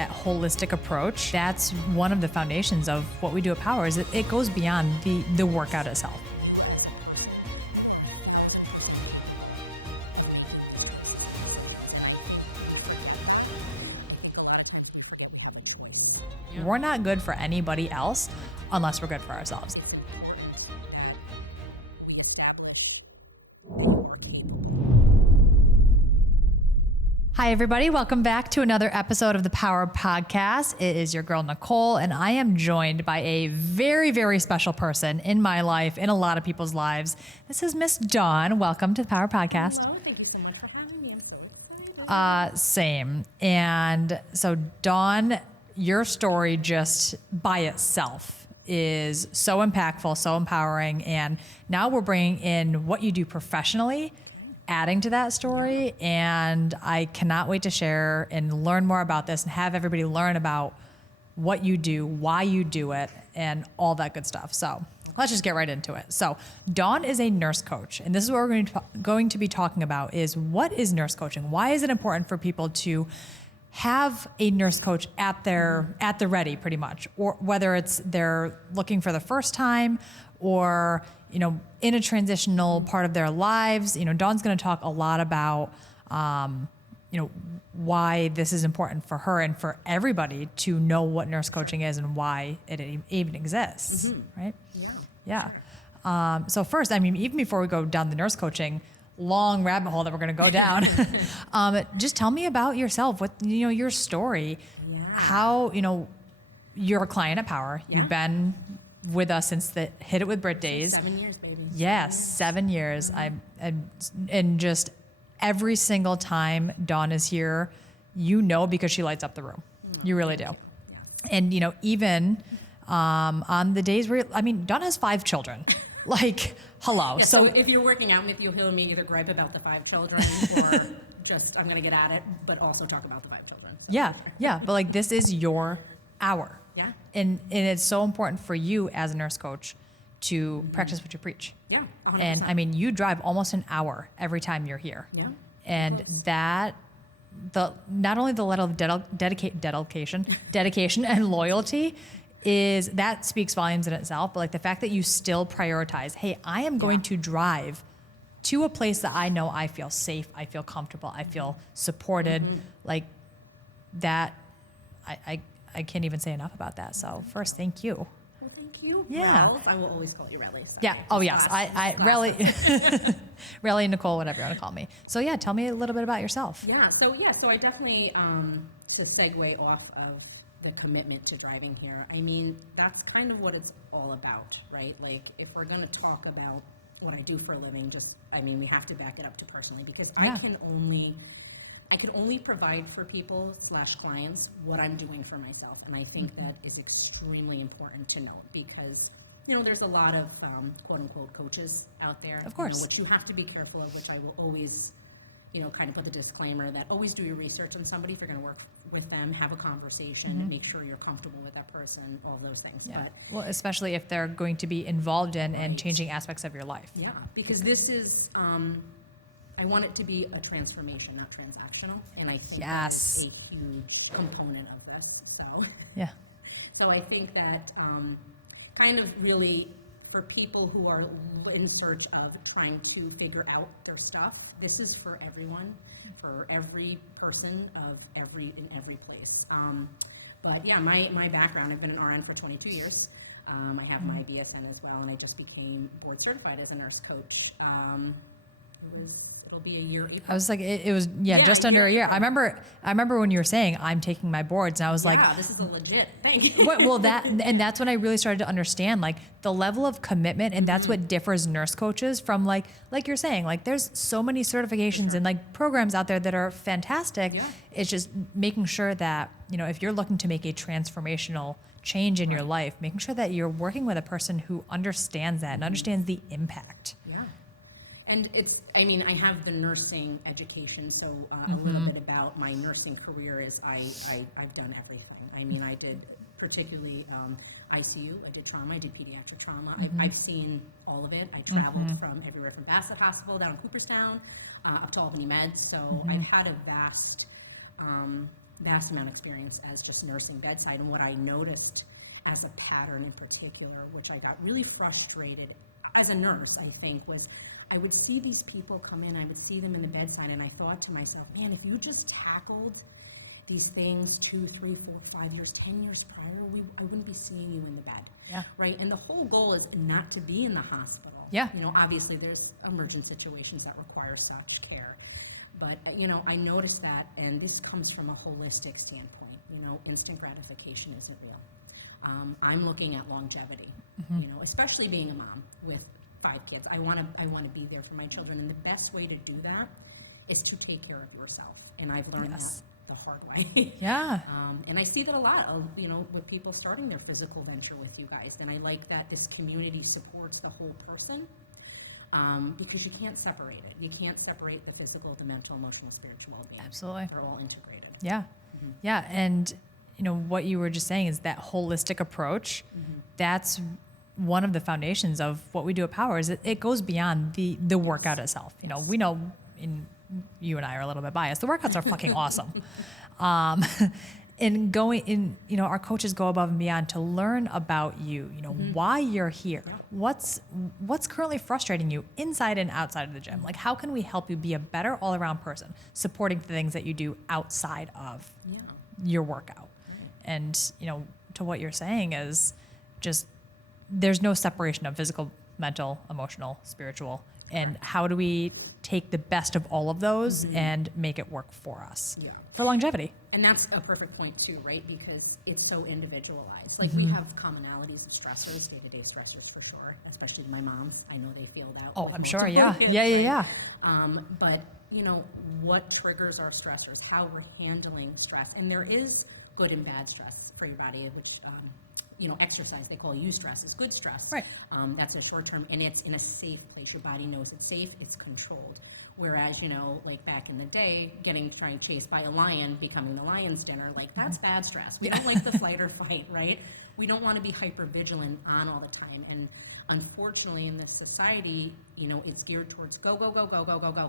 that holistic approach, that's one of the foundations of what we do at Power. Is it goes beyond the workout itself. Yeah. We're not good for anybody else unless we're good for ourselves. Hi, everybody. Welcome back to another episode of the Power Podcast. It is your girl, Nicole, and I am joined by a very, very special person in my life, in a lot of people's lives. This is Miss Dawn. Welcome to the Power Podcast. Hello. Thank you so much for having me, Nicole. Same. And so, Dawn, your story just by itself is so impactful, so empowering, and now we're bringing in what you do professionally, adding to that story, and I cannot wait to share and learn more about this and have everybody learn about what you do, why you do it, and all that good stuff. So let's just get right into it. So Dawn is a nurse coach, and this is what we're going to be talking about is what is nurse coaching? Why is it important for people to have a nurse coach at the ready, pretty much, or whether it's they're looking for the first time or, in a transitional part of their lives. Dawn's going to talk a lot about, why this is important for her and for everybody to know what nurse coaching is and why it even exists, right? Yeah. So first, even before we go down the nurse coaching long rabbit hole that we're going to go down, just tell me about yourself, what, your story, how, you're a client at Power. You've been with us since the Hit It With Brit days. 7 years, baby. Yes, 7 years. And just every single time Dawn is here, because she lights up the room. You really do. Yes. And, even on the days where, Dawn has 5 children. Like, hello. Yeah, so if you're working out with you, he'll me either gripe about the 5 children or just, I'm going to get at it, but also talk about the 5 children. So. Yeah. But this is your hour. Yeah. And it's so important for you as a nurse coach to practice what you preach. Yeah. 100%. And you drive almost an hour every time you're here. Yeah. And that, not only the level of dedication and loyalty that speaks volumes in itself, but the fact that you still prioritize, hey, I am going to drive to a place that I know I feel safe, I feel comfortable, I feel supported, that I can't even say enough about that. So first, thank you. Well, thank you. Yeah. Ralph. I will always call you Relly. Sorry. Yeah. Oh, yes. Relly, Nicole, whatever you want to call me. So yeah, tell me a little bit about yourself. So I definitely, to segue off of the commitment to driving here, that's kind of what it's all about, right? If we're going to talk about what I do for a living, we have to back it up to personally, because I can only provide for people / clients what I'm doing for myself. And I think that is extremely important to note, because, there's a lot of quote unquote coaches out there. Of course. Which you have to be careful of, which I will always, kind of put the disclaimer that always do your research on somebody. If you're going to work with them, have a conversation, make sure you're comfortable with that person, all those things. Yeah. But, well, especially if they're going to be involved in and changing aspects of your life. Yeah, because this is, I want it to be a transformation, not transactional. And I think that's a huge component of this. So I think that kind of really for people who are in search of trying to figure out their stuff, this is for everyone, for every person in every place. But yeah, my background, I've been an RN for 22 years. I have my BSN as well, and I just became board certified as a nurse coach. It'll be a year. April. I was like, it was just under a year. I remember when you were saying I'm taking my boards, and I was like, this is a legit thing. That's when I really started to understand the level of commitment, and that's what differs nurse coaches from like you're saying, there's so many certifications and programs out there that are fantastic. Yeah. It's just making sure that if you're looking to make a transformational change in your life, making sure that you're working with a person who understands that and understands the impact. Yeah. And I have the nursing education, so a little bit about my nursing career is I've done everything. I did particularly ICU, I did trauma, I did pediatric trauma. I've seen all of it. I traveled from everywhere from Bassett Hospital down in Cooperstown up to Albany Med, so I've had a vast vast amount of experience as just nursing bedside. And what I noticed as a pattern in particular, which I got really frustrated as a nurse, I think, was I would see these people come in, I would see them in the bedside, and I thought to myself, man, if you just tackled these things 2, 3, 4, 5 years, 10 years prior, I wouldn't be seeing you in the bed. Yeah. Right? And the whole goal is not to be in the hospital. Yeah. You know, obviously there's emergent situations that require such care. But, you know, I noticed that, and this comes from a holistic standpoint. You know, instant gratification isn't real. I'm looking at longevity, you know, especially being a mom with 5 kids. I want to be there for my children, and the best way to do that is to take care of yourself. And I've learned that the hard way. Yeah. And I see that a lot of, you know, with people starting their physical venture with you guys. And I like that this community supports the whole person, because you can't separate it. You can't separate the physical, the mental, emotional, spiritual well-being. Absolutely. They're all integrated. Yeah. Yeah. And, you know, what you were just saying is that holistic approach, that's one of the foundations of what we do at Power. Is it goes beyond the workout itself. You know, we know, you and I are a little bit biased, the workouts are fucking awesome. And going in, you know, our coaches go above and beyond to learn about you, you know, why you're here, what's currently frustrating you inside and outside of the gym. Like, how can we help you be a better all around person, supporting the things that you do outside of your workout. And, you know, to what you're saying is just, there's no separation of physical, mental, emotional, spiritual. And how do we take the best of all of those and make it work for us for longevity? And that's a perfect point too, right? Because it's so individualized. Like we have commonalities of stressors, day-to-day stressors for sure, especially my moms. I know they feel that. Oh, I'm sure. Yeah. But, you know, what triggers our stressors, how we're handling stress. And there is good and bad stress for your body, which, you know, exercise, they call eustress, is good stress. Right. That's a short term, and it's in a safe place. Your body knows it's safe, it's controlled. Whereas, you know, like back in the day, trying chased by a lion, becoming the lion's dinner, like that's bad stress. We don't like the flight or fight, right? We don't want to be hyper vigilant on all the time. And unfortunately, in this society, you know, it's geared towards go,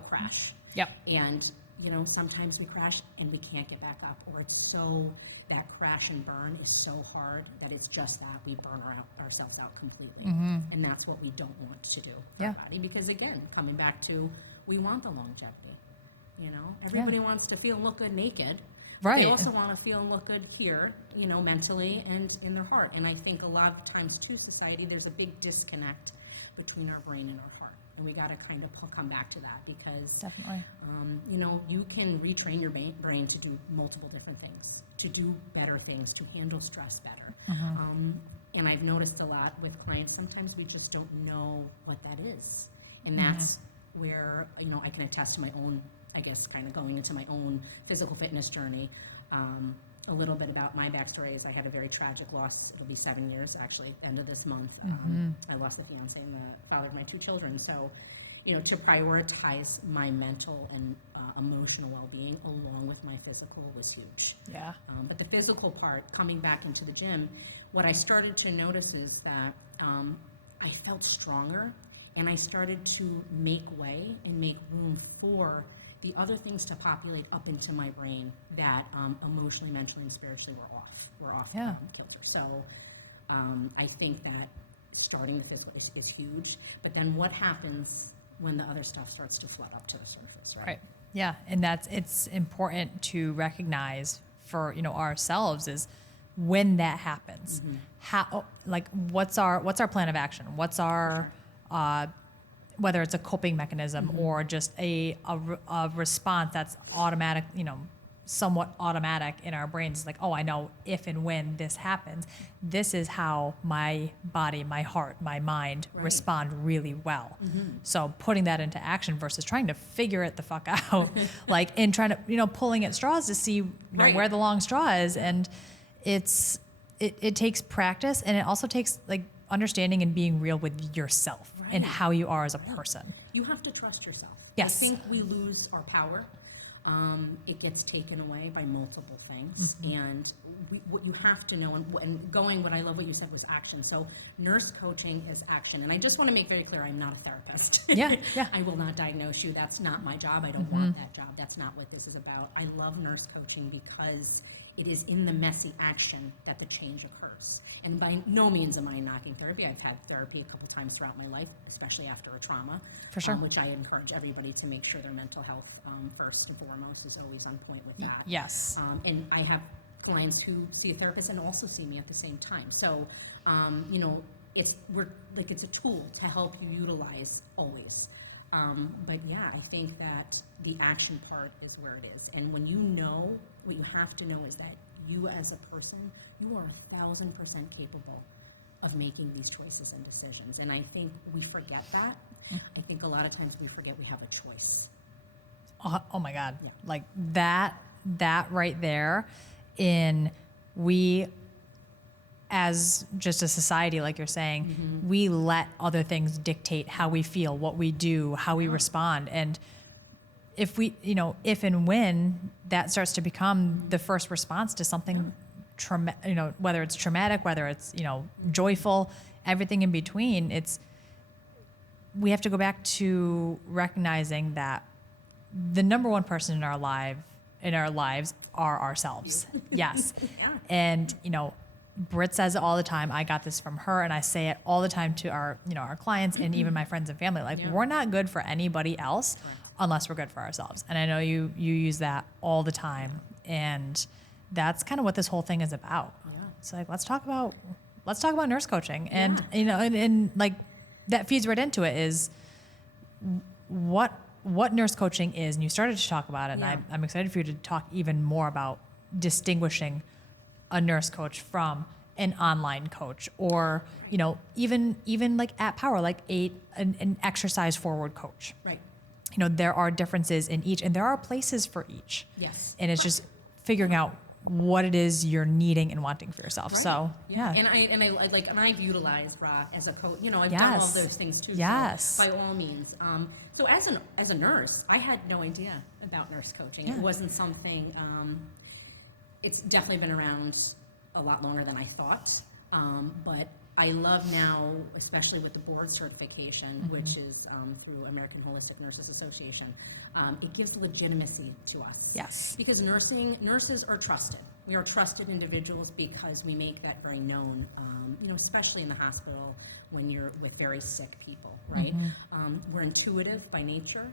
crash. Yep. And, you know, sometimes we crash and we can't get back up, or it's so, that crash and burn is so hard that it's just that we burn ourselves out completely. And that's what we don't want to do for our body. Because again, coming back to, we want the longevity. You know, everybody wants to feel and look good naked. Right. They also want to feel and look good here, you know, mentally and in their heart. And I think a lot of times too, society, there's a big disconnect between our brain and our heart. And we got to kind of come back to that, because definitely, you know, you can retrain your brain to do multiple different things, to do better things, to handle stress better. And I've noticed a lot with clients, sometimes we just don't know what that is. And that's where, you know, I can attest to my own, I guess, kind of going into my own physical fitness journey. A little bit about my backstory is I had a very tragic loss. It'll be 7 years, actually, end of this month. I lost the fiance and the father of my 2 children. So, you know, to prioritize my mental and emotional well-being along with my physical was huge. Yeah. But the physical part, coming back into the gym, what I started to notice is that I felt stronger, and I started to make way and make room for the other things to populate up into my brain that emotionally, mentally, and spiritually were off kilter. So I think that starting the physical is huge, but then what happens when the other stuff starts to flood up to the surface, right? Right. Yeah, and it's important to recognize for, you know, ourselves is when that happens. How, like, what's our plan of action? What's our whether it's a coping mechanism or just a response that's automatic, you know, somewhat automatic in our brains. Like, oh, I know if and when this happens, this is how my body, my heart, my mind respond really well. So putting that into action versus trying to figure it the fuck out, like, and trying to, you know, pulling at straws to see, you know, where the long straw is. And it takes practice, and it also takes like understanding and being real with yourself and how you are as a person. You have to trust yourself. Yes. I think we lose our power it gets taken away by multiple things. And what you have to know, what I love what you said was action. So nurse coaching is action. And I just want to make very clear, I'm not a therapist. Yeah. I will not diagnose you. That's not my job. I don't want that job. That's not what this is about. I love nurse coaching because it is in the messy action that the change occurs. And by no means am I knocking therapy. I've had therapy a couple times throughout my life, especially after a trauma. For sure. Which I encourage everybody to make sure their mental health, first and foremost, is always on point with that. Yes. And I have clients who see a therapist and also see me at the same time. So, it's a tool to help you utilize always. But yeah, I think that the action part is where it is. And when you know, what you have to know is that you as a person, you are 1,000% capable of making these choices and decisions. And I think we forget that. I think a lot of times we forget we have a choice. Oh my God. Yeah. Like that right there we, as just a society, like you're saying, we let other things dictate how we feel, what we do, how we respond. And if if and when that starts to become the first response to something whether it's traumatic, whether it's, joyful, everything in between, we have to go back to recognizing that the number one person in our lives are ourselves. Yes. Yeah. And, Britt says it all the time. I got this from her, and I say it all the time to our clients and even my friends and family. Like, we're not good for anybody else unless we're good for ourselves. And I know you use that all the time. And that's kind of what this whole thing is about. Yeah. It's like, let's talk about nurse coaching. And, and like that feeds right into it is what nurse coaching is. And you started to talk about it. And I'm excited for you to talk even more about distinguishing a nurse coach from an online coach, or, even like at Power, like an exercise forward coach. Right. There are differences in each, and there are places for each. Yes. And it's just figuring out what it is you're needing and wanting for yourself. Right. So yeah. And I've utilized Ra as a coach. I've yes. done all those things too. Yes. So by all means. So as a nurse, I had no idea about nurse coaching. Yeah. It wasn't something. It's definitely been around a lot longer than I thought. But I love now, especially with the board certification, which is through American Holistic Nurses Association, it gives legitimacy to us. Yes. Because nurses are trusted. We are trusted individuals because we make that very known, especially in the hospital when you're with very sick people, right? We're intuitive by nature.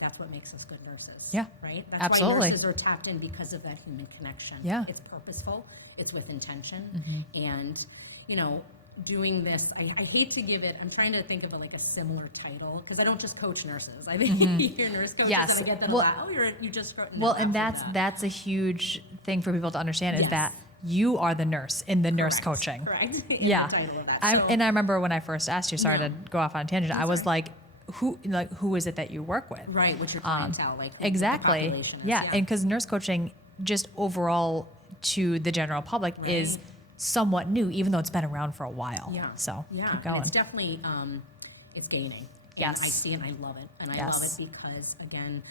That's what makes us good nurses. Yeah. Right? That's absolutely. why nurses are tapped in, because of that human connection. Yeah. It's purposeful. It's with intention. And, doing this, I hate to give it, I'm trying to think of like a similar title, because I don't just coach nurses. I think you hear nurse coaches, yes. and I get that a lot. Oh, you just and that's a huge thing for people to understand, is yes. that you are the nurse in the nurse Correct. coaching. Correct. Yeah. The title of that. And I remember when I first asked you, sorry to go off on a tangent, That's I was right. like, who is it that you work with? Right, what's your clientele, like who exactly. the population is. Yeah. And because nurse coaching, just overall to the general public, is somewhat new, even though it's been around for a while. Yeah. So yeah. keep going. And it's definitely, it's gaining. And Yes. I see it and I love it. And I Yes. love it because, again,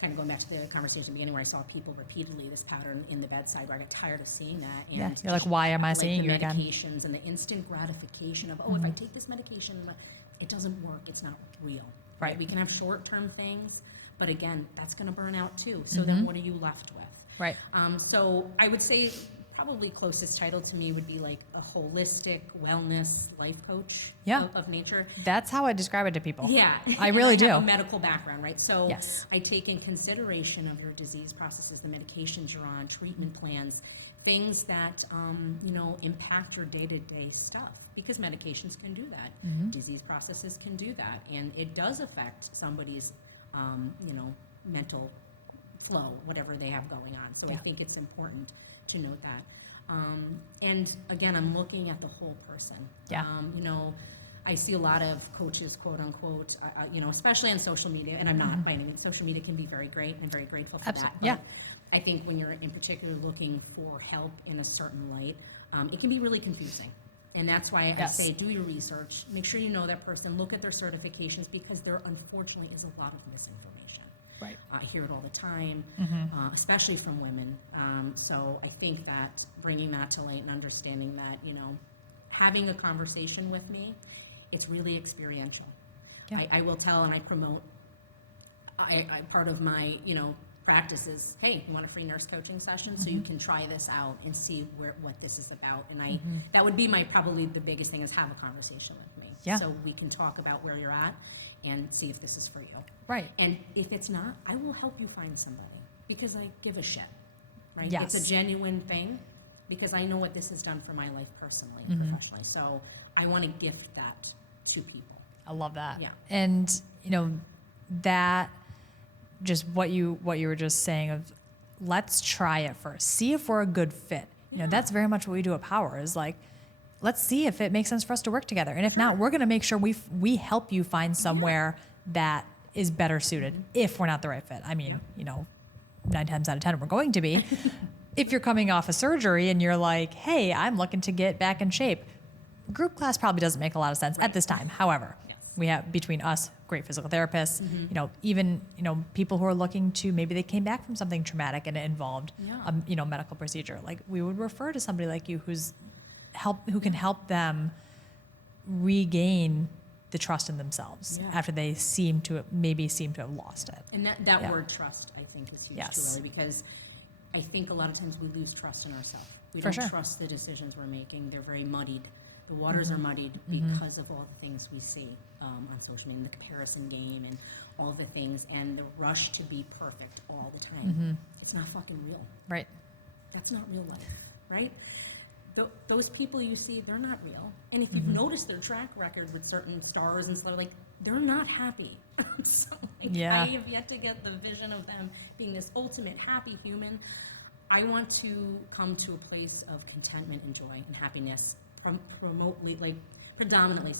kind of going back to the conversation at the beginning where I saw people repeatedly, this pattern in the bedside, where I got tired of seeing that. And Yeah. You're like, why am I seeing you again? The medications and the instant gratification of, if I take this medication, it doesn't work. It's not real. Right. We can have short-term things, but again, that's going to burn out too. So then what are you left with? Right. So I would say probably closest title to me would be like a holistic wellness life coach of nature. That's how I describe it to people. Yeah. I really do. Have a medical background, right? So yes. I take in consideration of your disease processes, the medications you're on, treatment plans, things that, impact your day-to-day stuff, because medications can do that. Disease processes can do that. And it does affect somebody's, mental flow, whatever they have going on. So I think it's important to note that. And again, I'm looking at the whole person. Yeah. I see a lot of coaches, quote unquote, especially on social media, and I'm not by any means. Social media can be very great, and I'm very grateful for that. But I think when you're in particular looking for help in a certain light, it can be really confusing. And that's why I say do your research, make sure you know that person, look at their certifications, because there unfortunately is a lot of misinformation. Right. I hear it all the time, especially from women. So I think that bringing that to light and understanding that, having a conversation with me, it's really experiential. Yeah. I will tell and I promote, I part of my, practice is, hey, you want a free nurse coaching session so you can try this out and see what this is about. And that would be probably the biggest thing is have a conversation with me. Yeah. So we can talk about where you're at and see if this is for you. Right. And if it's not, I will help you find somebody because I give a shit, right? Yes. It's a genuine thing because I know what this has done for my life personally, professionally. So I want to gift that to people. I love that. Yeah. And, that just what you were just saying of let's try it first. See if we're a good fit. That's very much what we do at Power is like, let's see if it makes sense for us to work together. And if not, we're going to make sure we help you find somewhere that is better suited if we're not the right fit. I mean, 9 times out of 10, we're going to be. If you're coming off a surgery and you're like, hey, I'm looking to get back in shape, group class probably doesn't make a lot of sense at this time. However, we have between us, great physical therapists, even, people who are looking to, maybe they came back from something traumatic and it involved, a medical procedure. Like we would refer to somebody like you who can help them regain the trust in themselves after they seem to have lost it. And that word trust, I think, is huge too, really, because I think a lot of times we lose trust in ourselves. We don't trust the decisions we're making. They're very muddied. The waters are muddied because of all the things we see on social media, the comparison game and all the things, and the rush to be perfect all the time. It's not fucking real. Right. That's not real life, right? Those people you see, they're not real. And if you've noticed their track record with certain stars and stuff, like, they're not happy. So, I have yet to get the vision of them being this ultimate happy human. I want to come to a place of contentment and joy and happiness predominantly,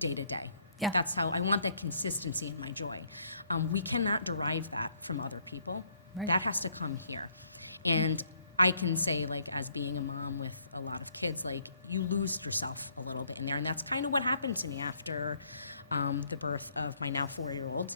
day to day. Yeah. That's how I want that consistency in my joy. We cannot derive that from other people. Right. That has to come here. And I can say, as being a mom with a lot of kids, you lose yourself a little bit in there. And that's kind of what happened to me after the birth of my now 4-year-old.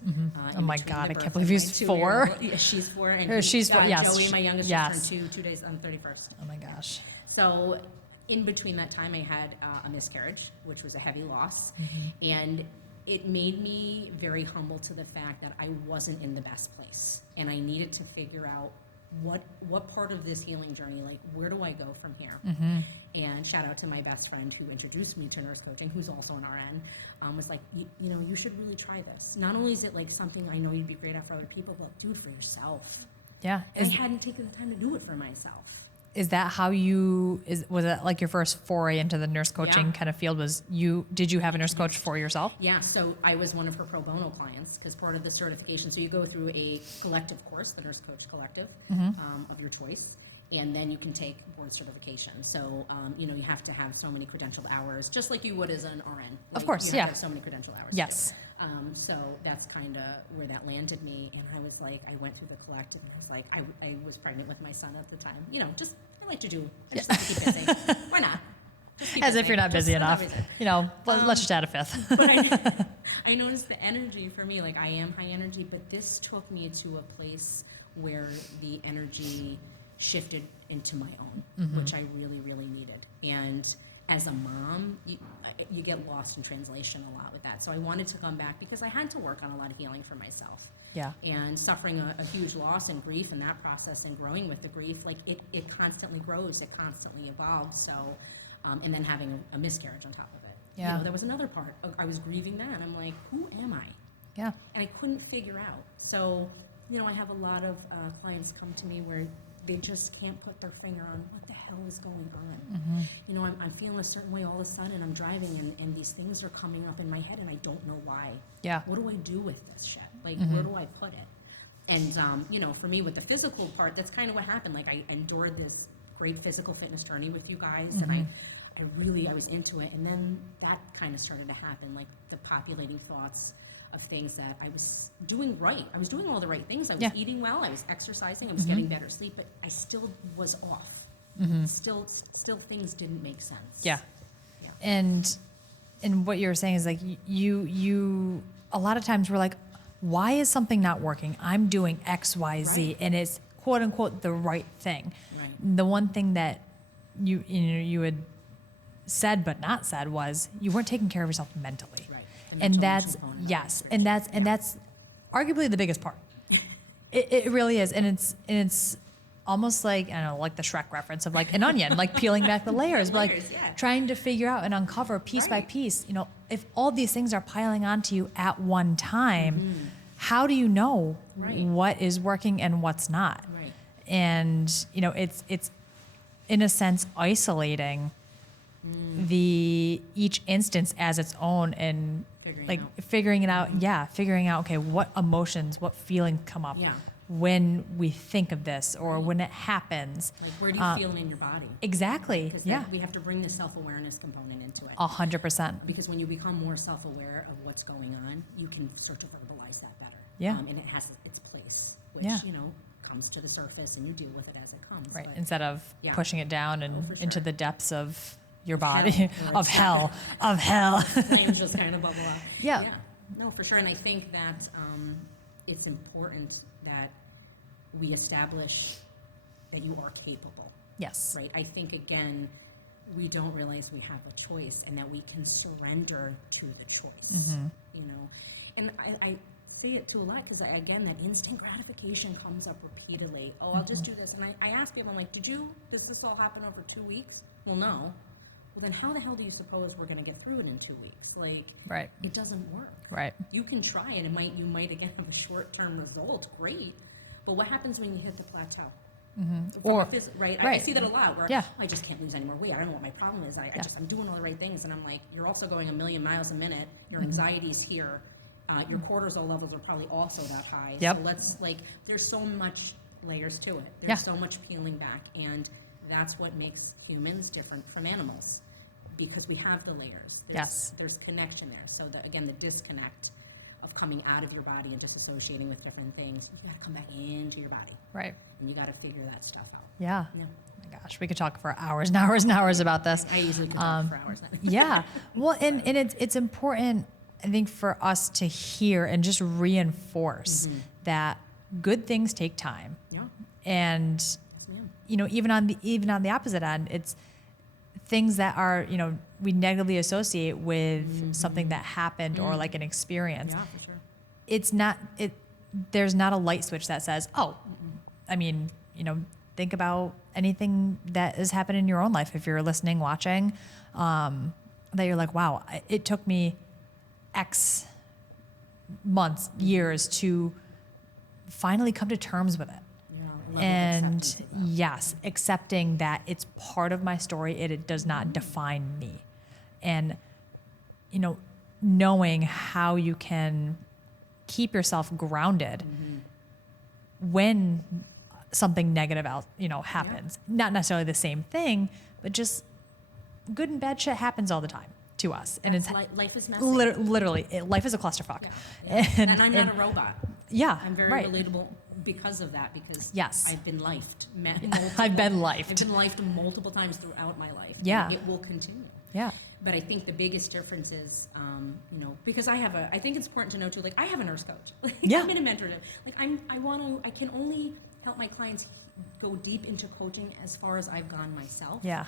Oh my God, I can't believe he's 4. Yeah, she's 4. And she's 4, yes. Joey, my youngest, just turned 2 days on the 31st. Oh my gosh. So in between that time, I had a miscarriage, which was a heavy loss. And it made me very humble to the fact that I wasn't in the best place. And I needed to figure out what part of this healing journey, where do I go from here? And shout out to my best friend who introduced me to nurse coaching, who's also an RN, was like, you should really try this. Not only is it something I know you'd be great at for other people, but do it for yourself. Yeah. I hadn't taken the time to do it for myself. Is that how was it your first foray into the nurse coaching kind of field? Did you have a nurse coach for yourself? Yeah, so I was one of her pro bono clients because part of the certification, so you go through a collective course, the Nurse Coach Collective of your choice, and then you can take board certification. So, you have to have so many credentialed hours, just like you would as an RN. Of course, you have to have so many credentialed hours. Yes. So that's kind of where that landed me, and I was like, I went through the collective, and I was like, I was pregnant with my son at the time. I like to keep busy. Why not? As if you're not busy enough. Let's just add a 5th. But I noticed the energy for me, I am high energy, but this took me to a place where the energy shifted into my own, which I really, really needed. And as a mom, you get lost in translation a lot with that. So I wanted to come back because I had to work on a lot of healing for myself. Yeah. And suffering a huge loss and grief in that process and growing with the grief, it constantly grows, it constantly evolves. So, and then having a miscarriage on top of it. Yeah. There was another part. I was grieving that. I'm like, who am I? Yeah. And I couldn't figure out. So, I have a lot of clients come to me where they just can't put their finger on what the hell is going on. I'm feeling a certain way all of a sudden. I'm driving and these things are coming up in my head and I don't know why. Yeah. What do I do with this shit? Where do I put it? And, for me with the physical part, that's kind of what happened. I endured this great physical fitness journey with you guys and I was into it. And then that kind of started to happen, the populating thoughts of things that I was doing right. I was doing all the right things. I was eating well. I was exercising. I was getting better sleep, but I still was off. Still things didn't make sense. Yeah. And what you were saying is you a lot of times we're like, why is something not working? I'm doing X, Y, Z, Right. and it's quote unquote the right thing. Right. The one thing that you had said but not said was you weren't taking care of yourself mentally. Right. The And mental that's component of yes, it, and that's arguably the biggest part. It really is, and it's almost like, I don't know, like the Shrek reference of like an onion, like peeling back the layers, but like Layers, yeah. trying to figure out and uncover piece by Right. piece. If all these things are piling onto you at one time, how do you know Right. what is working and what's not? Right. And it's in a sense isolating the each instance as its own and figuring it out. Yeah, figuring out, okay, what emotions, what feelings come up Yeah. when we think of this or when it happens. Like, where do you feel in your body? Exactly. Because Yeah. we have to bring the self-awareness component into it. 100%. Because when you become more self-aware of what's going on, you can start to verbalize that better. Yeah. And it has its place, which, Yeah. comes to the surface and you deal with it as it comes. Right. But Instead of Yeah. pushing it down and for into sure. the depths of your hell, body, where of it's- hell, of hell. flames just kind of bubble up. Yeah. No, for sure. And I think that it's important that we establish that you are capable, Yes. right? I think, again, we don't realize we have a choice and that we can surrender to the choice, And I say it to a lot because, again, that instant gratification comes up repeatedly. Oh, I'll just do this. And I ask people, I'm like, does this all happen over 2 weeks? Well, no. Well, then how the hell do you suppose we're going to get through it in 2 weeks? Like, Right. it doesn't work. Right. You can try it. You might again have a short-term result. Great. But what happens when you hit the plateau? Or- right? I right. see that a lot where Yeah. I just can't lose any more weight. I don't know what my problem is. I'm doing all the right things. And I'm like, you're also going 1,000,000 miles a minute. Your anxiety's here. Your cortisol levels are probably also that high. Yep. So there's so much layers to it. There's Yeah. so much peeling back. And that's what makes humans different from animals because we have the layers. Yes. There's connection there. So the disconnect of coming out of your body and just associating with different things, you got to come back into your body Right. and you got to figure that stuff out. Yeah. No. Oh my gosh, we could talk for hours and hours and hours about this. I usually could talk for hours. Yeah. Well, and it's important, I think, for us to hear and just reinforce that good things take time. Yeah. And Yes, ma'am. even on the opposite end, it's things that are, we negatively associate with something that happened or like an experience. Yeah, for sure. It's not there's not a light switch that says, oh, I mean, think about anything that has happened in your own life. If you're listening, watching, that you're like, wow, it took me X months, years to finally come to terms with it. Yeah, And yes, accepting that it's part of my story. It does not define me. And, knowing how you can keep yourself grounded when something negative happens. Not necessarily the same thing, but just good and bad shit happens all the time to us. And it's life is messy. literally, life is a clusterfuck. Yeah. And I'm not a robot. Yeah, I'm very right. relatable because of that. Because Yes. I've been lifed. I've been lifed. I've been lifed multiple times throughout my life. Yeah. And it will continue. Yeah. But I think the biggest difference is, because I think it's important to know too. Like I have a nurse coach. Yeah. I'm in a mentor. Like I can only help my clients go deep into coaching as far as I've gone myself. Yeah.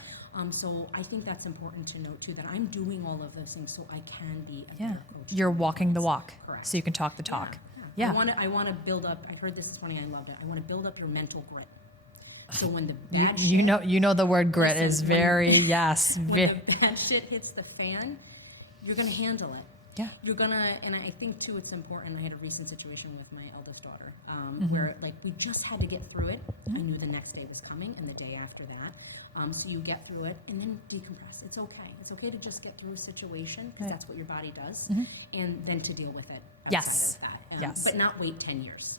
So I think that's important to note too, that I'm doing all of those things so I can be a Yeah. better coach. You're walking the walk. Correct. So you can talk the talk. Yeah. Yeah. I want to build up. I heard this morning. I loved it. I want to build up your mental grit. So when the You, bad you know the word grit Listen, is when- very, yes. when the bad shit hits the fan, you're gonna handle it. Yeah. You're gonna, and I think too, it's important. I had a recent situation with my eldest daughter, where like we just had to get through it. I knew the next day was coming, and the day after that. So you get through it and then decompress. It's okay. It's okay to just get through a situation because Right. that's what your body does, and then to deal with it outside Yes. of that. Yes. But not wait 10 years.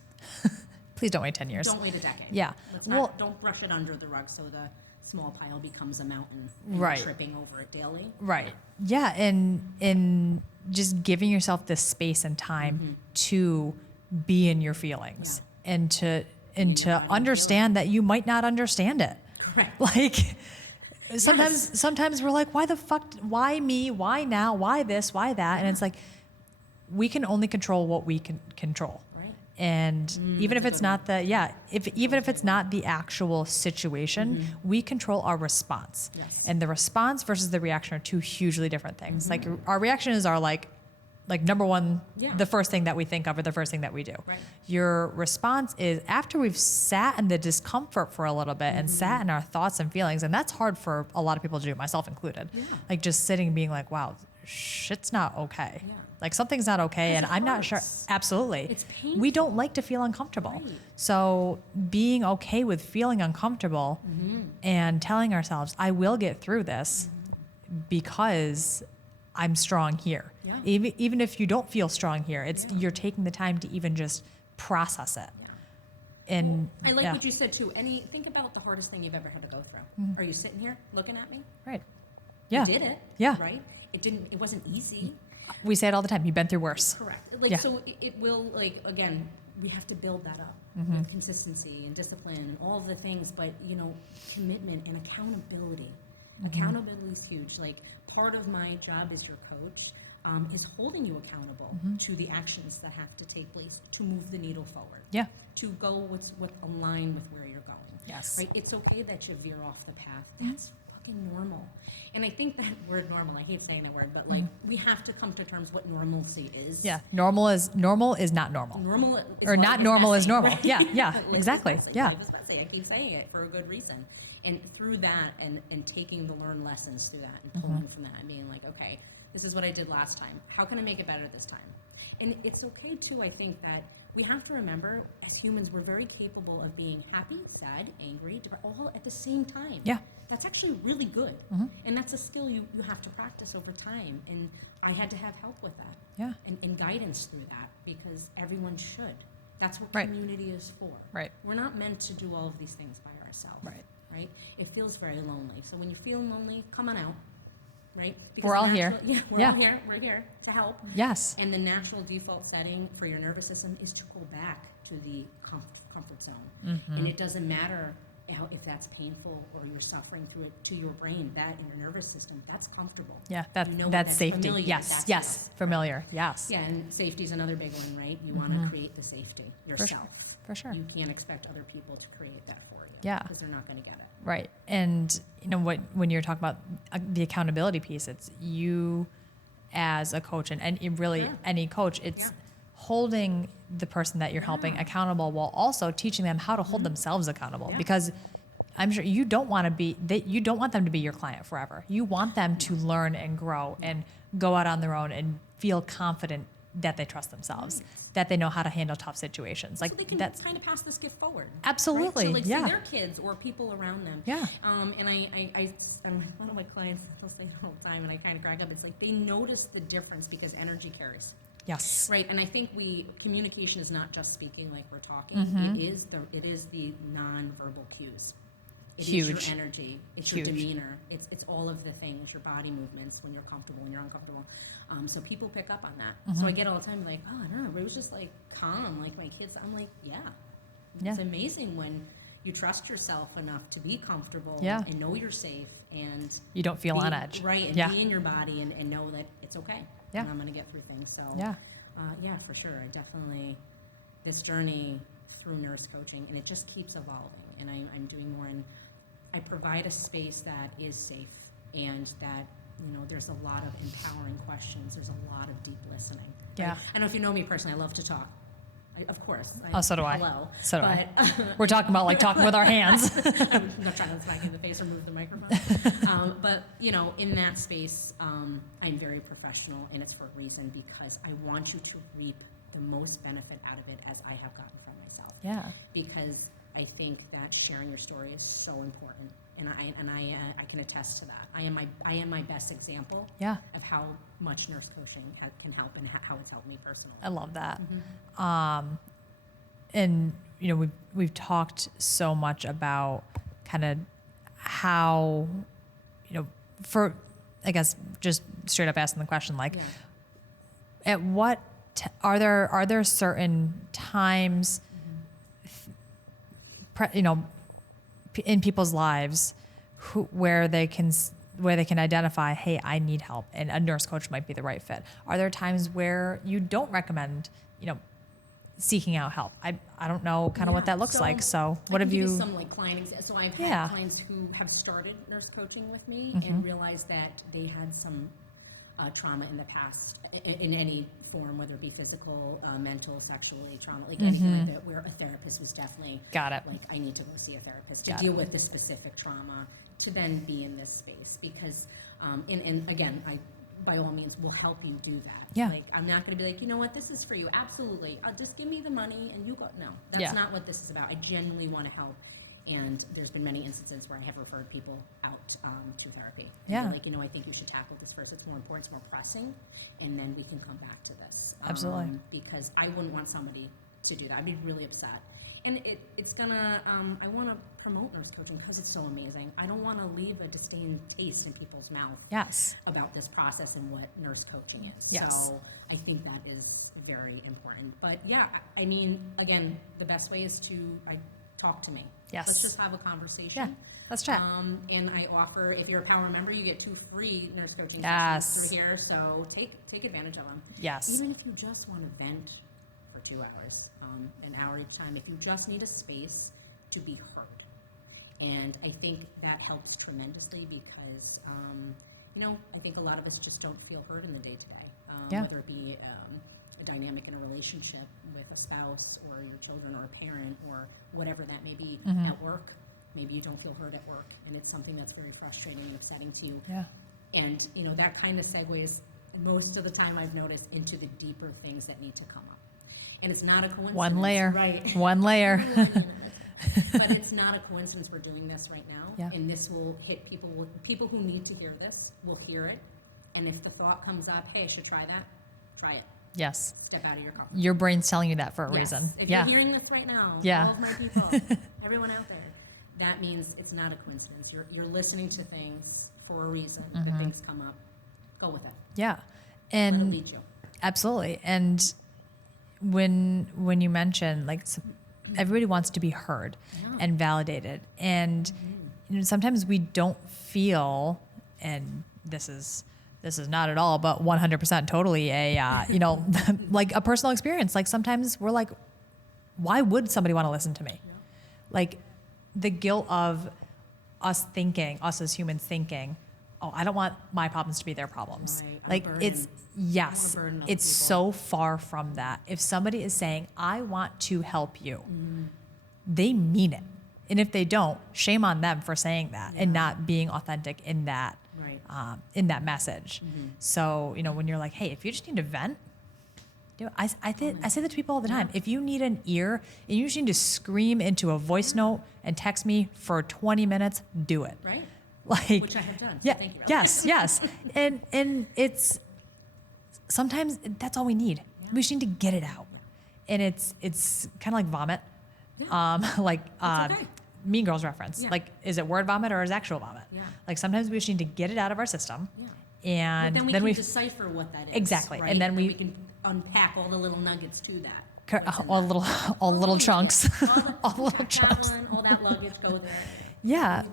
Please don't wait 10 years. Don't wait a decade. Yeah. Let's Well- not, don't brush it under the rug so the small pile becomes a mountain. And Right. You're tripping over it daily. Right. Yeah. And just giving yourself this space and time to be in your feelings and to understand that you might not understand it. Correct. Like sometimes we're like, why the fuck, why me? Why now? Why this? Why that? And it's like, we can only control what we can control. Right. And even if it's not even if it's not the actual situation, we control our response. Yes. And the response versus the reaction are two hugely different things. Like our reactions are like number one, the first thing that we think of or the first thing that we do. Right. Your response is after we've sat in the discomfort for a little bit and sat in our thoughts and feelings, and that's hard for a lot of people to do, myself included. Yeah. Like just sitting and being like, wow, shit's not okay. Yeah. Like something's not okay and I'm not sure. Absolutely. It's painful. We don't like to feel uncomfortable. Right. So being okay with feeling uncomfortable and telling ourselves, I will get through this because I'm strong here. Yeah. Even if you don't feel strong here, it's you're taking the time to even just process it. Yeah. And I like what you said too. Think about the hardest thing you've ever had to go through. Are you sitting here looking at me? Right. Yeah. You did it. Yeah. Right. It wasn't easy. We say it all the time. You've been through worse. Correct. So it will, again, we have to build that up with consistency and discipline and all of the things, but commitment and accountability. Accountability is huge. Like part of my job as your coach is holding you accountable to the actions that have to take place to move the needle forward. Yeah. To go what's align with where you're going. Yes. Right. It's okay that you veer off the path. That's fucking normal. And I think that word normal, I hate saying that word, but we have to come to terms what normalcy is. Yeah. Normal is not normal. Normal is or not normal messy, is normal. Right? Yeah. Exactly. Yeah. Life is messy. I keep saying it for a good reason. And through that and taking the learned lessons through that and pulling from that and being like, okay, this is what I did last time. How can I make it better this time? And it's okay too, I think that we have to remember as humans, we're very capable of being happy, sad, angry, all at the same time. Yeah. That's actually really good. And that's a skill you have to practice over time. And I had to have help with that. Yeah. And guidance through that because everyone should. That's what community is for. Right. We're not meant to do all of these things by ourselves. Right? It feels very lonely. So when you're feeling lonely, come on out. Right? Because we're all here. Yeah, all here. We're here to help. Yes. And the natural default setting for your nervous system is to go back to the comfort zone. And it doesn't matter if that's painful or you're suffering through it to your brain, that in your nervous system, that's comfortable. Yeah, that's safety. Familiar. Yes, familiar. Yes. Yeah, and safety is another big one, right? You want to create the safety yourself. For sure. You can't expect other people to create that for you. Yeah. Because they're not going to get it. Right. And when you're talking about the accountability piece, it's you as a coach and any coach, it's holding the person that you're helping accountable while also teaching them how to hold themselves accountable because I'm sure you don't want them to be your client forever. You want them to learn and grow and go out on their own and feel confident that they trust themselves, that they know how to handle tough situations. Like so they can kind of pass this gift forward. Absolutely. Right? So say their kids or people around them. Yeah. And I one of my clients, I'll say it all the time and I kind of crack up. It's like they notice the difference because energy carries. Yes. Right. And I think communication is not just speaking like we're talking. It is the non-verbal cues. It is your energy. It's your demeanor. It's all of the things, your body movements when you're comfortable, when you're uncomfortable. So people pick up on that. So I get all the time like, oh, I don't know, it was just like calm, like my kids. I'm like, yeah. It's amazing when you trust yourself enough to be comfortable and know you're safe and you don't feel on edge. Right. And be in your body and know that it's okay. Yeah. And I'm going to get through things. So yeah, for sure. I definitely, this journey through nurse coaching, and it just keeps evolving. And I'm doing more, and I provide a space that is safe and that, there's a lot of empowering questions. There's a lot of deep listening. Yeah. Right? I don't know if you know me personally. I love to talk. Of course. So do I. Hello. So do I. We're talking about talking with our hands. I'm not trying to smack you in the face or move the microphone. But, in that space, I'm very professional, and it's for a reason because I want you to reap the most benefit out of it as I have gotten from myself. Yeah. Because I think that sharing your story is so important, and I can attest to that. I am my best example. Yeah. Of how much nurse coaching can help and how it's helped me personally. I love that. And we've talked so much about kind of how for I guess just straight up asking the question at what are there certain times in people's lives where they can where they can identify, hey, I need help, and a nurse coach might be the right fit? Are there times where you don't recommend, seeking out help? I don't know kind of what that looks like. So what have you? Some like client so I've had clients who have started nurse coaching with me and realized that they had some trauma in the past in any form, whether it be physical, mental, sexually, trauma, like anything like that, where a therapist was definitely got it. Like, I need to go see a therapist to deal with the specific trauma to then be in this space because, and again, I by all means will help you do that. Yeah. Like, I'm not going to be like, you know what, this is for you. Absolutely. Just give me the money and you go. No, that's not what this is about. I genuinely want to help. And there's been many instances where I have referred people out to therapy. Yeah. Like, I think you should tackle this first. It's more important. It's more pressing. And then we can come back to this. Absolutely. Because I wouldn't want somebody to do that. I'd be really upset. And it's going to, I want to promote nurse coaching because it's so amazing. I don't want to leave a disdain taste in people's mouth about this process and what nurse coaching is. Yes. So I think that is very important. But yeah, I mean, again, the best way is to talk to me. Yes. Let's just have a conversation. Yeah, let's chat. And I offer, if you're a Power member, you get 2 free nurse coaching sessions through here. So take advantage of them. Yes. Even if you just want to vent for 2 hours, an hour each time, if you just need a space to be heard. And I think that helps tremendously because, I think a lot of us just don't feel heard in the day-to-day, whether it be a dynamic in a relationship with a spouse or your children or a parent or whatever that may be at work. Maybe you don't feel heard at work, and it's something that's very frustrating and upsetting to you. Yeah. And, that kind of segues most of the time I've noticed into the deeper things that need to come up. And it's not a coincidence. One layer. Right. One layer. But it's not a coincidence we're doing this right now. Yeah. And this will hit people who need to hear this will hear it. And if the thought comes up, hey, I should try that, try it. Yes. Step out of your comfort. Your brain's telling you that for a reason. If you're hearing this right now, all of my people, everyone out there, that means it's not a coincidence. You're listening to things for a reason. If things come up, go with it. Yeah. Let it And lead you. absolutely. And when you mention everybody wants to be heard and validated, and sometimes we don't feel, and this is not at all, but 100% totally a like a personal experience. Like sometimes we're like, why would somebody want to listen to me? Like the guilt of us as humans thinking, oh, I don't want my problems to be their problems. Right. It's so far from that. If somebody is saying, I want to help you, they mean it. And if they don't, shame on them for saying that and not being authentic in that, in that message. So, when you're like, hey, if you just need to vent, I say that to people all the time. If you need an ear and you just need to scream into a voice note and text me for 20 minutes, do it. Right. Which I have done. Yeah. So thank you. Yes. And it's sometimes that's all we need. Yeah. We just need to get it out. And it's kind of like vomit. Yeah. Okay. Mean Girls reference. Yeah. Like, is it word vomit or is it actual vomit? Yeah. Like sometimes we just need to get it out of our system. Yeah. And but then we can decipher what that is. Exactly. Right? And then we can unpack all the little nuggets to that. All little chunks. All the little chunks. All that luggage go there. Yeah.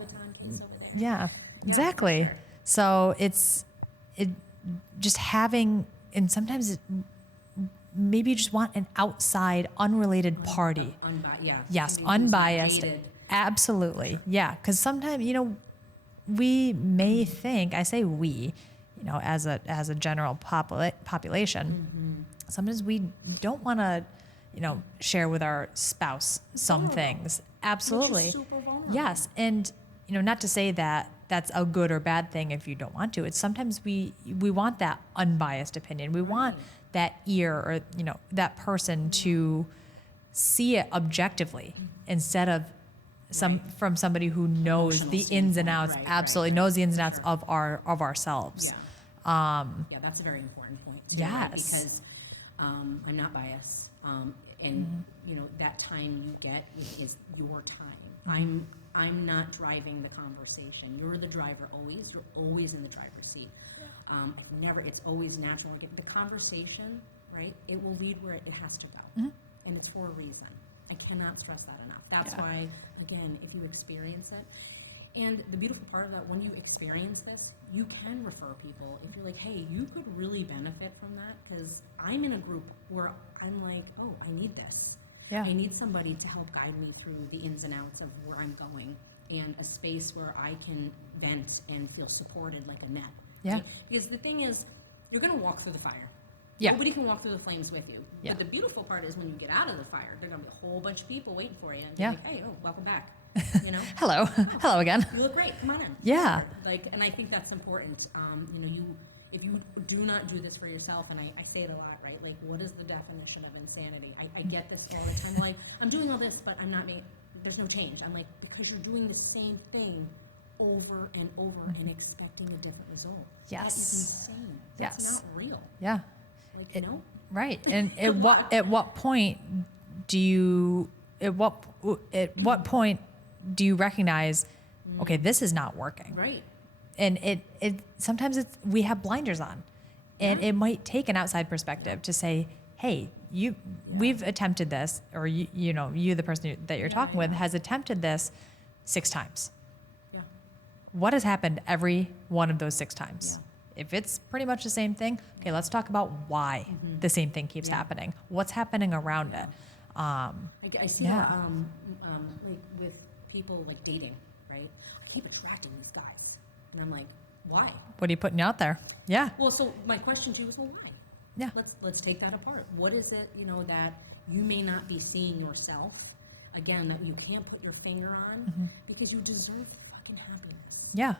Yeah, exactly. Sure. So it's just having, and sometimes maybe you just want an outside, unrelated party. Yes, unbiased. Absolutely. Yeah, because sometimes we may think, I say we, as a general population, sometimes we don't want to, share with our spouse some things. Absolutely. Which is super vulnerable. Yes, and not to say that that's a good or bad thing if you don't want to. It's sometimes we want that unbiased opinion. We want that ear or that person to see it objectively instead of from somebody who knows the ins and outs. Absolutely knows the ins and outs of ourselves. Yeah, that's a very important point too. Yes, because I'm not biased, and that time you get is your time. I'm not driving the conversation. You're the driver always. You're always in the driver's seat. Yeah. It's always natural. The conversation, right? It will lead where it has to go. And it's for a reason. I cannot stress that enough. That's why, again, if you experience it, And the beautiful part of that, when you experience this, you can refer people. If you're like, hey, you could really benefit from that, because I'm in a group where I'm like, oh, I need this. Yeah. I need somebody to help guide me through the ins and outs of where I'm going, and a space where I can vent and feel supported like a net. Yeah. Right? Because the thing is, you're going to walk through the fire. Yeah. Nobody can walk through the flames with you. Yeah. But the beautiful part is when you get out of the fire, there are going to be a whole bunch of people waiting for you. And Yeah. like, hey, oh, welcome back. You know? Hello. Hello again. You look great. Come on in. Yeah. Like, and I think that's important. You know, if you do not do this for yourself, and I say it a lot, right? Like, what is the definition of insanity? I get this all the time. Like, I'm doing all this, but I'm not making, there's no change. I'm like, because you're doing the same thing over and over and expecting a different result. Yes. That is insane. That's Yes. not real. Yeah. Like, no. Right. And at what point do you do you recognize, okay, this is not working? Right. And it sometimes we have blinders on, and it might take an outside perspective to say, hey, we've attempted this, or you the person that you're talking with has attempted this 6 times. Yeah. What has happened every one of those 6 times? Yeah. If it's pretty much the same thing, okay, let's talk about why the same thing keeps happening. What's happening around it? I see Yeah. that like with people like dating, right? I keep attracting these guys, and I'm like, why? What are you putting out there? Yeah. Well, so my question to you is, well, why? Yeah. Let's take that apart. What is it, that you may not be seeing yourself, again, that you can't put your finger on, because you deserve fucking happiness. Yeah.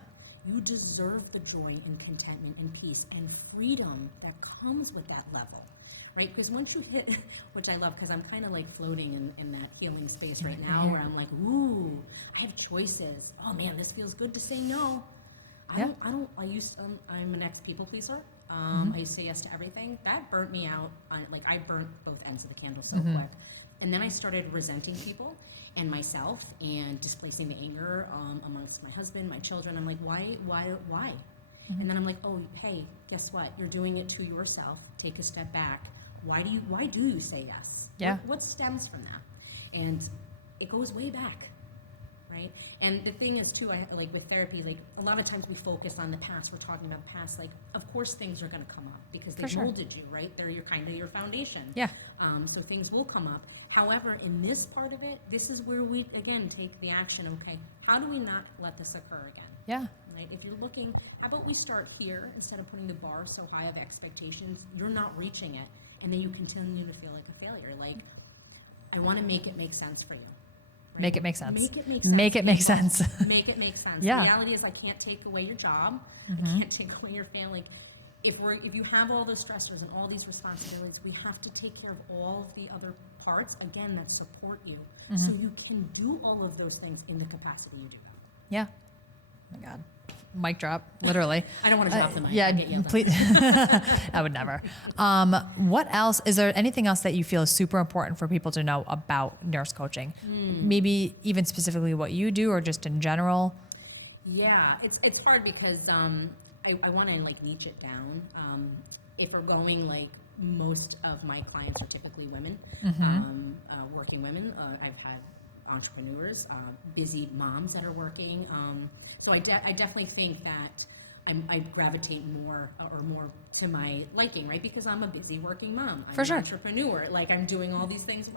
You deserve the joy and contentment and peace and freedom that comes with that level, right? Because once you hit, which I love, because I'm kind of like floating in that healing space right now, where I'm like, ooh, I have choices. Oh man, this feels good to say no. I'm an ex-people pleaser. I used to say yes to everything. That burnt me out. I burnt both ends of the candle so quick. And then I started resenting people and myself and displacing the anger amongst my husband, my children. I'm like, why? And then I'm like, oh, hey, guess what? You're doing it to yourself. Take a step back. Why do you say yes? Yeah. What stems from that? And it goes way back. Right? And the thing is too, like with therapy, like a lot of times we focus on the past. We're talking about the past. Like, of course things are going to come up because they molded you, right? They're your foundation. Yeah. So things will come up. However, in this part of it, this is where we again take the action. Okay, how do we not let this occur again? Yeah. Right? If you're looking, how about we start here instead of putting the bar so high of expectations? You're not reaching it, and then you continue to feel like a failure. Like, I want to make it make sense for you. Right? Make it make sense. Make it make sense. Make it make sense. Make it make sense. Yeah. The reality is, I can't take away your job. I can't take away your family. If you have all those stressors and all these responsibilities, we have to take care of all of the other parts, again, that support you. So you can do all of those things in the capacity you do. Yeah. Oh my God. Mic drop, literally. I don't want to drop the mic. Yeah, I'll get yelled at. please. I would never. What else? Is there anything else that you feel is super important for people to know about nurse coaching? Maybe even specifically what you do, or just in general? Yeah, it's hard because I want to like niche it down. If we're going like, most of my clients are typically women, working women. I've had entrepreneurs, busy moms that are working. So I definitely think that I gravitate more to my liking, right? Because I'm a busy working mom. I'm an entrepreneur. Like, I'm doing all these things.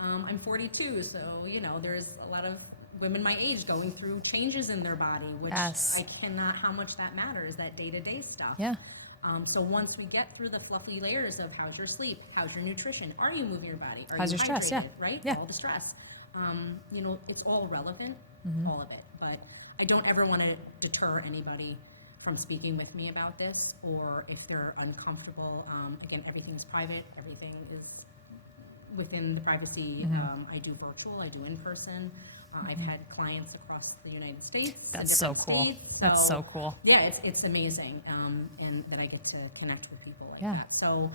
I'm 42, so there's a lot of women my age going through changes in their body, which I cannot, how much that matters, that day-to-day stuff. Yeah. So once we get through the fluffy layers of how's your sleep, how's your nutrition, are you moving your body, are how's you your stress? hydrated, Yeah. right? Yeah. All the stress. It's all relevant, all of it. But I don't ever want to deter anybody from speaking with me about this, or if they're uncomfortable. Again, everything is private. Everything is within the privacy. I do virtual. I do in person. I've had clients across the United States. That's so cool. States, That's so cool. Yeah, it's amazing, and that I get to connect with people like that. So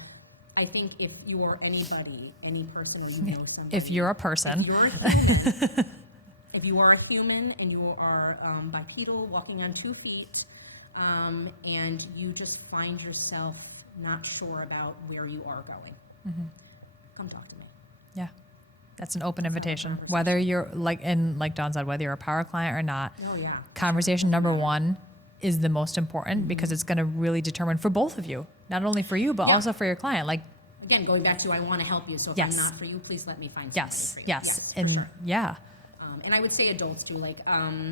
I think if you're anybody, any person, or you know somebody. If you're a person. If you are a human and you are bipedal, walking on 2 feet, and you just find yourself not sure about where you are going, come talk to me. Yeah. That's an open invitation. Whether you're like Dawn said, whether you're a power client or not, conversation number one is the most important because it's going to really determine for both of you, not only for you, but also for your client. Like, again, going back to, I want to help you. So if I'm not for you, please let me find somebody for you. Yes. And for sure. yeah. And I would say adults too. Like, I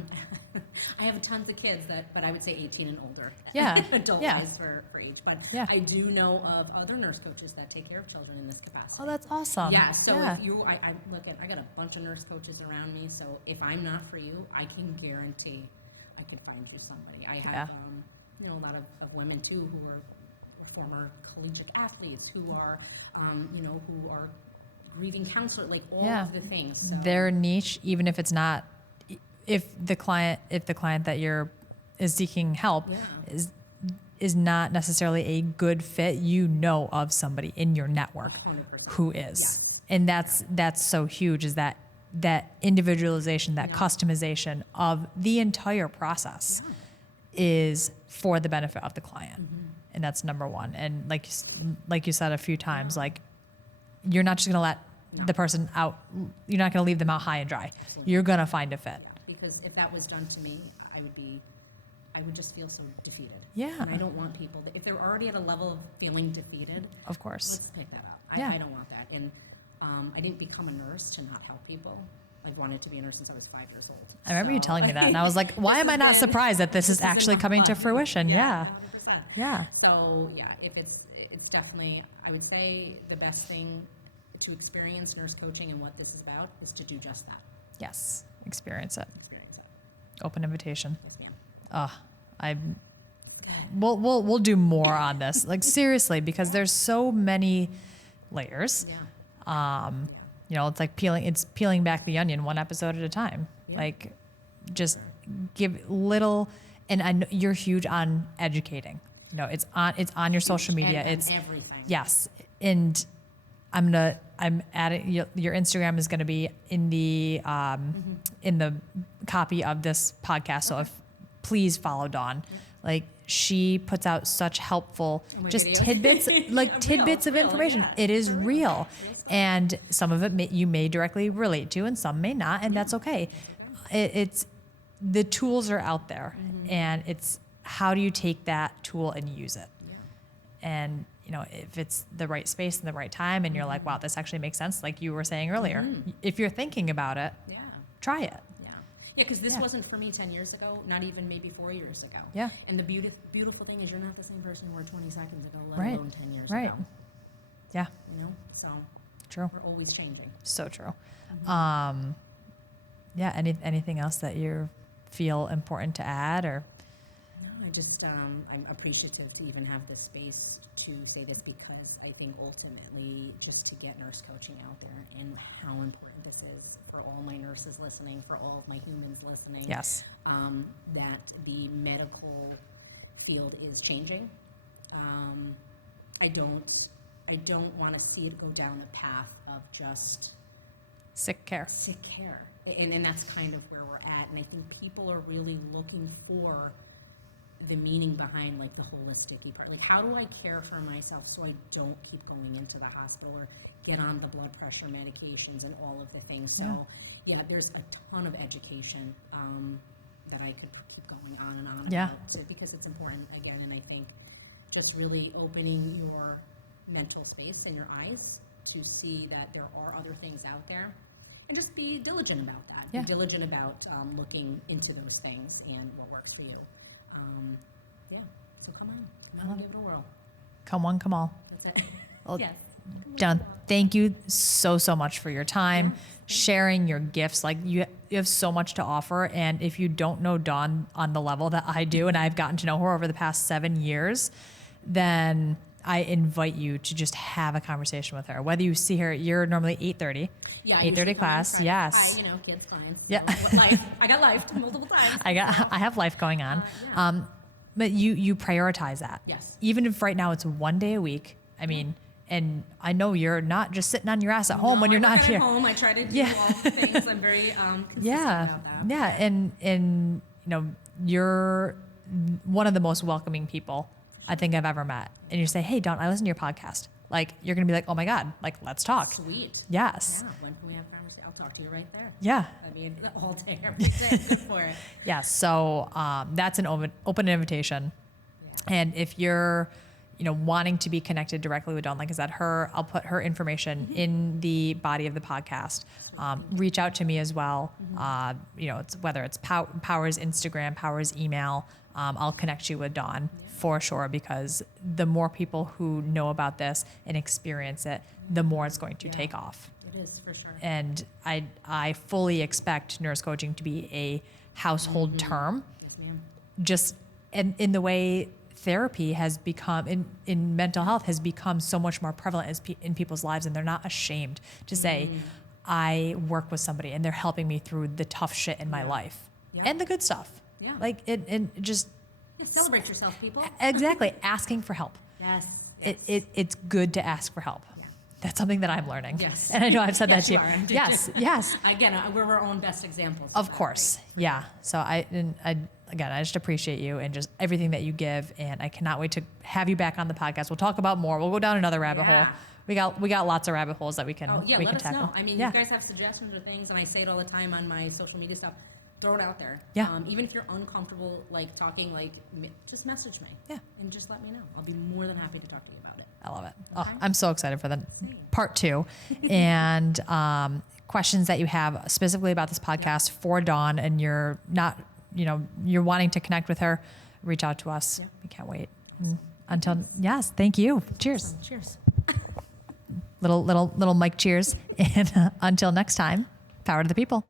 have tons of kids but I would say 18 and older. Yeah. Adult-wise for age. But I do know of other nurse coaches that take care of children in this capacity. Oh, that's awesome. Yeah. So if you, I got a bunch of nurse coaches around me. So if I'm not for you, I can guarantee I could find you somebody. I have, a lot of women too who are former collegiate athletes who are, who are grieving counselor, like all of the things. So. Their niche, even if it's not, if the client that is seeking help is not necessarily a good fit, of somebody in your network 100%. Who is. Yes. And that's so huge, is that individualization, that customization of the entire process is for the benefit of the client. Mm-hmm. And that's number one. And like you said a few times, like, you're not just going to let the person out. You're not going to leave them out high and dry. Absolutely. You're going to find a fit. Yeah, because if that was done to me, I would just feel so defeated. Yeah. And I don't want people if they're already at a level of feeling defeated. Of course. Let's pick that up. I don't want that. And I didn't become a nurse to not help people. I've wanted to be a nurse since I was 5 years old. I remember you telling me that, and I was like, why am I not surprised that this is actually coming to fruition? Yeah. 100%. Yeah. So if it's definitely, I would say the best thing to experience nurse coaching and what this is about is to do just that. Yes. Experience it. Open invitation. Yes, ma'am. We'll do more on this. Like, seriously, because there's so many layers. Yeah. It's like peeling back the onion one episode at a time. Yeah. Like, just give little, and I know you're huge on educating. It's on your social media. It's everything. Yes. And I'm adding, your Instagram is going to be in the copy of this podcast. So please follow Dawn. Like, she puts out such helpful, just tidbits, tidbits of information. Yeah. It is real. And some of it you may directly relate to, and some may not, and that's okay. It's the tools are out there, and it's how do you take that tool and use it? Yeah. And if it's the right space and the right time, and you're like, wow, this actually makes sense, like you were saying earlier. If you're thinking about it, try it. Yeah, because this wasn't for me 10 years ago, not even maybe 4 years ago. Yeah. And the beautiful thing is you're not the same person you were 20 seconds ago, let alone 10 years ago. Yeah. So true. We're always changing. So true. Anything else that you feel important to add, or? No, I'm appreciative to even have this space to say this, because I think ultimately just to get nurse coaching out there and how important this is for all my nurses listening, for all of my humans listening. Yes. That the medical field is changing. I don't want to see it go down the path of just sick care. And that's kind of where we're at. And I think people are really looking for the meaning behind, like, the holistic part. Like, how do I care for myself so I don't keep going into the hospital or get on the blood pressure medications and all of the things. So there's a ton of education that I could keep going on and on about it, because it's important, again. And I think just really opening your mental space and your eyes to see that there are other things out there, and just be diligent about that. Be diligent about looking into those things and what works for you. So come on, give it a whirl. Come one, come all. That's it. Well, yes. John, thank you so much for your time, sharing your gifts. Like, you have so much to offer, and if you don't know Dawn on the level that I do, and I've gotten to know her over the past 7 years, then I invite you to just have a conversation with her. Whether you see her, you're normally 8:30. Yeah, 8:30 class. Yes. Kids fine. So Yeah. I got life multiple times. I have life going on. But you prioritize that. Yes. Even if right now it's 1 day a week. I mean, and I know you're not just sitting on your ass at home when you're not here. At home, I try to do all the things. I'm very consistent about that. Yeah, and you're one of the most welcoming people I think I've ever met. And you say, hey, Dawn, I listen to your podcast. Like, you're going to be like, oh my God, like, let's talk. Sweet. Yes. Yeah, when can we have talk to you right there. Yeah. I mean, all day, every day for it. Yeah. So that's an open invitation. Yeah. And if you're, wanting to be connected directly with Dawn, like I said, I'll put her information in the body of the podcast. Reach out to me as well. It's whether it's Power's Instagram, Power's email. I'll connect you with Dawn for sure, because the more people who know about this and experience it, the more it's going to take off. It is, for sure. And I fully expect nurse coaching to be a household term. Yes, ma'am. Just in the way therapy has become, in mental health, has become so much more prevalent in people's lives, and they're not ashamed to say, I work with somebody and they're helping me through the tough shit in my life and the good stuff. Yeah. Like it just celebrate yourself, people. Exactly. Asking for help. Yes. It's good to ask for help. Yeah. That's something that I'm learning. Yes. And I know I've said that to you. Are. Yes. Again, we're our own best examples. Of course. Yeah. So I just appreciate you and just everything that you give. And I cannot wait to have you back on the podcast. We'll talk about more. We'll go down another rabbit hole. We got lots of rabbit holes that we can let us tackle. know. I mean, you guys have suggestions or things, and I say it all the time on my social media stuff. Throw it out there. Yeah. Even if you're uncomfortable, talking, just message me. Yeah. And just let me know. I'll be more than happy to talk to you about it. I love it. Okay. Oh, I'm so excited for the part 2 and questions that you have specifically about this podcast for Dawn, and you're not, you're wanting to connect with her, reach out to us. Yeah. We can't wait. Thank you. Cheers. Awesome. Cheers. Little mic cheers. And until next time, power to the people.